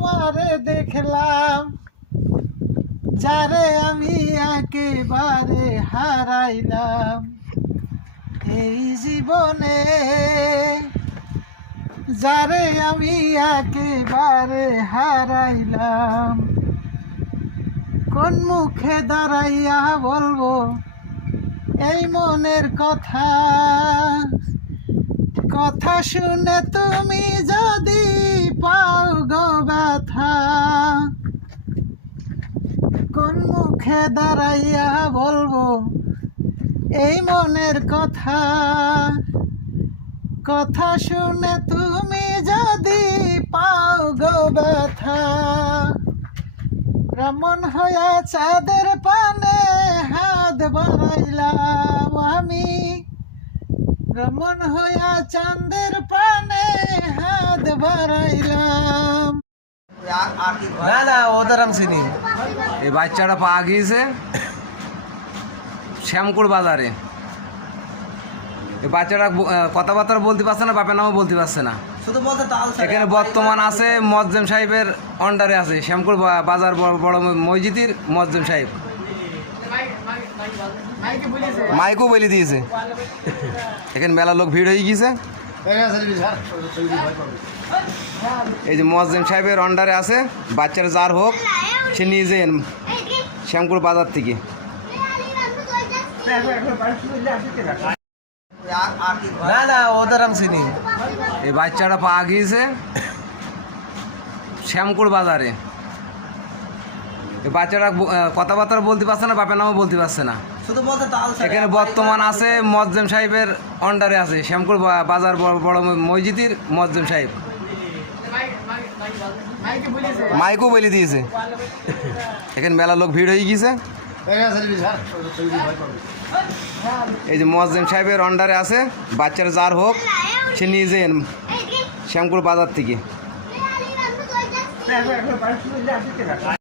তোমারে দেখলাম, যারে আমি একেবারে হারাইলাম এই জীবনে, যারে আমি একেবারে হারাইলাম। কোন মুখে দাঁড়াইয়া বলবো এই মনের কথা, কথা শুনে তুমি যদি পাও গো ব্যথা। কোন মুখে দাঁড়াইয়া বলবো এই মনের কথা, কথা শুনে তুমি যদি পাও গো ব্যথা। রমন হইয়া চাঁদের পানে হাত বাড়াইলাম আমি, রমন হইয়া চাঁদের পানে হাত বাড়াইলাম। না না ওদের আমি চিনি। এই বাচ্চাটা পাওয়া গিয়েছে শ্যামকুড় বাজারে। এই বাচ্চাটা কথাবার্তা বলতে পারছে না, বাপের নামও বলতে পারছে না। এখানে বর্তমান আছে মজ্জেম সাহেবের আন্ডারে আছে, শ্যামকুড় বাজার বড় মসজিদের মজ্জেম সাহেব। মাইকও বলে দিয়েছে। এখানে মেলা লোক ভিড় হয়ে গিয়েছে। এই যে মজ্জেম সাহেবের আন্ডারে আছে, বাচ্চারা যার হোক সে নিয়ে যান শ্যামকুড় বাজার থেকে। না না ওদের আমি চিনি। এই বাচ্চাটা পাওয়া গিয়েছে শ্যামকুড় বাজারে। এই বাচ্চাটা কথাবার্তা বলতে পারছে না, বাপের নামও বলতে পারছে না। এখানে বর্তমান আছে মজ্জেম সাহেবের আন্ডারে আছে, শ্যামকুড় বাজার বড় মসজিদের মজ্জেম সাহেব। মাইকও বলে দিয়েছে। এখানে মেলা লোক ভিড় হয়ে গিয়েছে। এই যে মজ্জেম সাহেবের আন্ডারে আছে, বাচ্চারা যার হোক সে নিয়ে যান শ্যামকুড় বাজার থেকে।